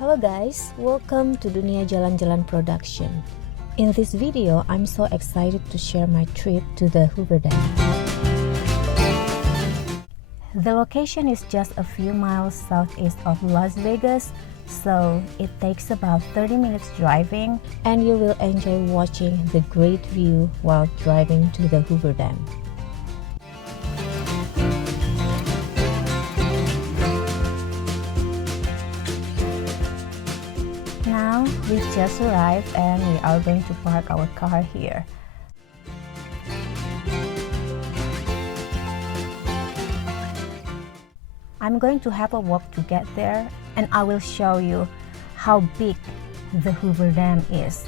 Hello guys, welcome to Dunia Jalan-Jalan Production. In this video, I'm so excited to share my trip to the Hoover Dam. The location is just a few miles southeast of Las Vegas, so it takes about 30 minutes driving, and you will enjoy watching the great view while driving to the Hoover Dam. Now we just arrived and we are going to park our car here. I'm going to have a walk to get there, and I will show you how big the Hoover Dam is.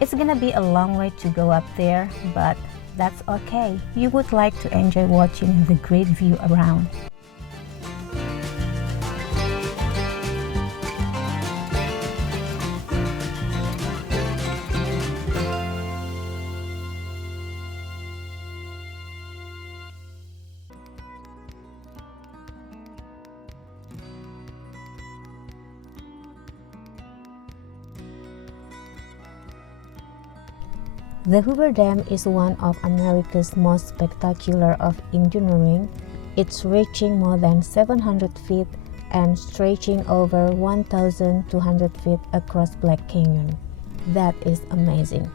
It's gonna be a long way to go up there, but that's okay. You would like to enjoy watching the great view around. The Hoover Dam is one of America's most spectacular of engineering. It's reaching more than 700 feet and stretching over 1,200 feet across Black Canyon. That is amazing.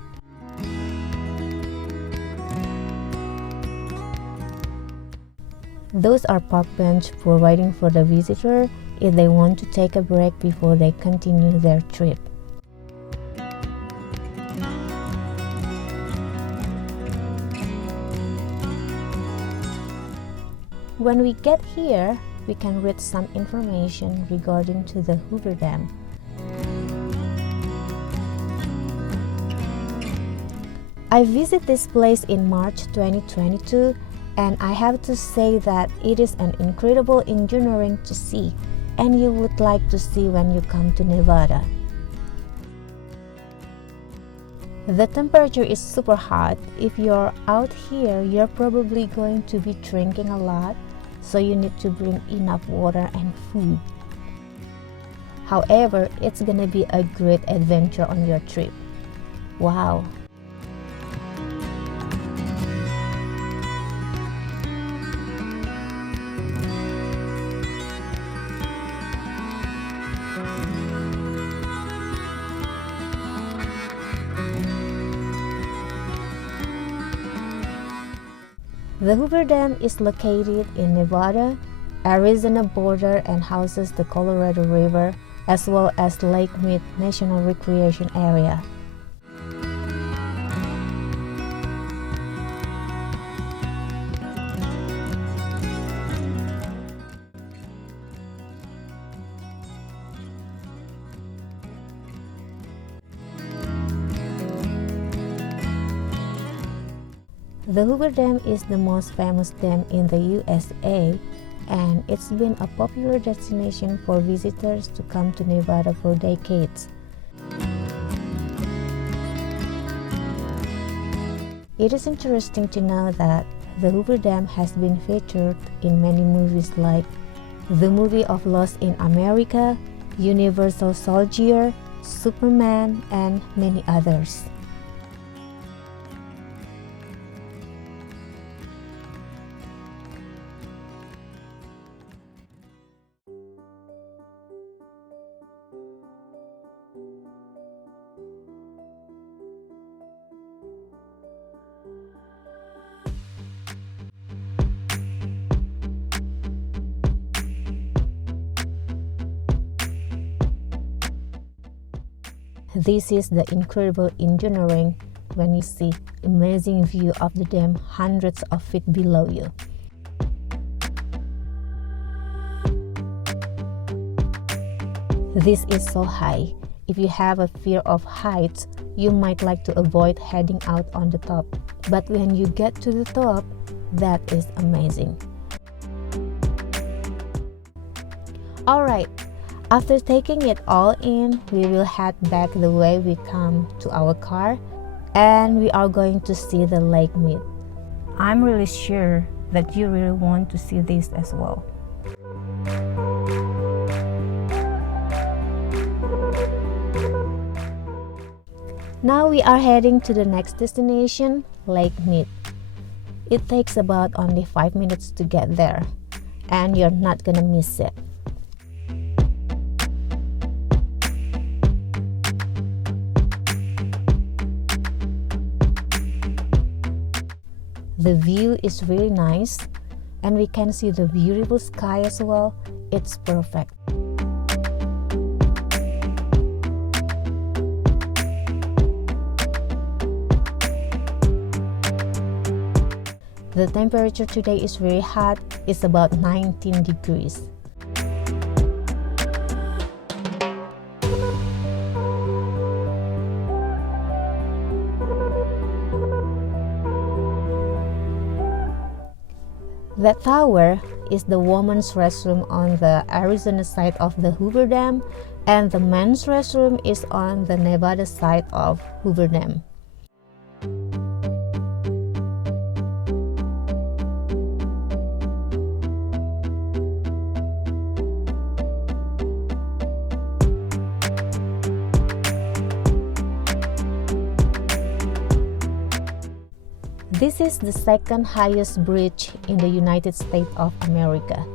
Those are park benches providing for the visitor if they want to take a break before they continue their trip. When we get here, we can read some information regarding to the Hoover Dam. I visited this place in March 2022, and I have to say that it is an incredible engineering to see, and you would like to see when you come to Nevada. The temperature is super hot. If you're out here, you're probably going to be drinking a lot, so you need to bring enough water and food. However, it's gonna be a great adventure on your trip. Wow! The Hoover Dam is located in Nevada, Arizona border and houses the Colorado River as well as Lake Mead National Recreation Area. The Hoover Dam is the most famous dam in the USA, and it's been a popular destination for visitors to come to Nevada for decades. It is interesting to know that the Hoover Dam has been featured in many movies like the movie of Lost in America, Universal Soldier, Superman, and many others. This is the incredible engineering when you see amazing view of the dam hundreds of feet below you. This is so high. If you have a fear of heights, you might like to avoid heading out on the top. But when you get to the top, that is amazing. Alright. After taking it all in, we will head back the way we come to our car, and we are going to see the Lake Mead. I'm really sure that you really want to see this as well. Now we are heading to the next destination, Lake Mead. It takes about only 5 minutes to get there, and you're not gonna miss it. The view is really nice, and we can see the beautiful sky as well. It's perfect. The temperature today is very hot. It's about 19 degrees. That tower is the women's restroom on the Arizona side of the Hoover Dam, and the men's restroom is on the Nevada side of Hoover Dam. This is the second highest bridge in the United States of America.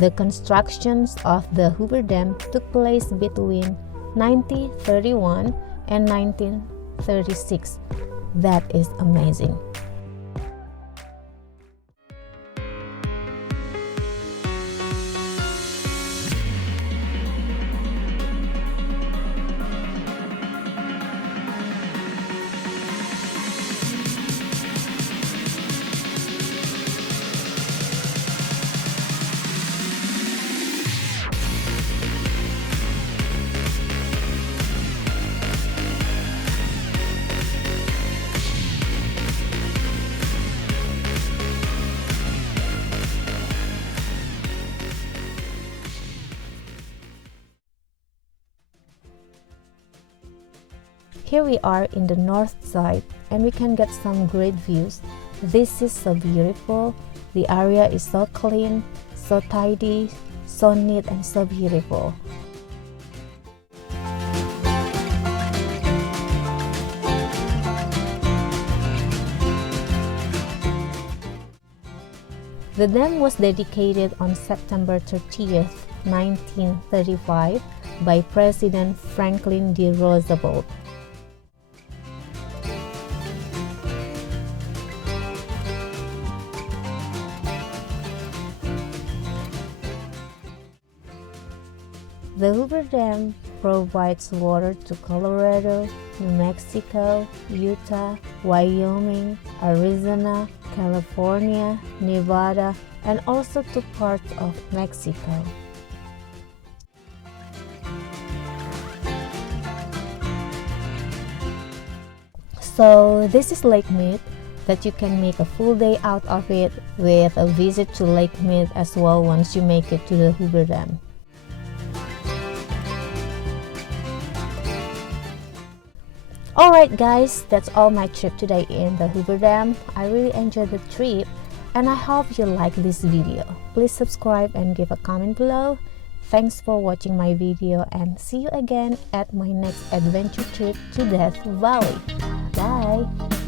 The constructions of the Hoover Dam took place between 1931 and 1936. That is amazing. Here we are in the north side, and we can get some great views. This is so beautiful. The area is so clean, so tidy, so neat, and so beautiful. The dam was dedicated on September 30th, 1935 by President Franklin D Roosevelt. The Hoover Dam provides water to Colorado, New Mexico, Utah, Wyoming, Arizona, California, Nevada, and also to parts of Mexico. So this is Lake Mead, that you can make a full day out of it with a visit to Lake Mead as well once you make it to the Hoover Dam. Alright guys, that's all my trip today in the Hoover Dam. I really enjoyed the trip, and I hope you like this video. Please subscribe and give a comment below. Thanks for watching my video, and see you again at my next adventure trip to Death Valley. Bye!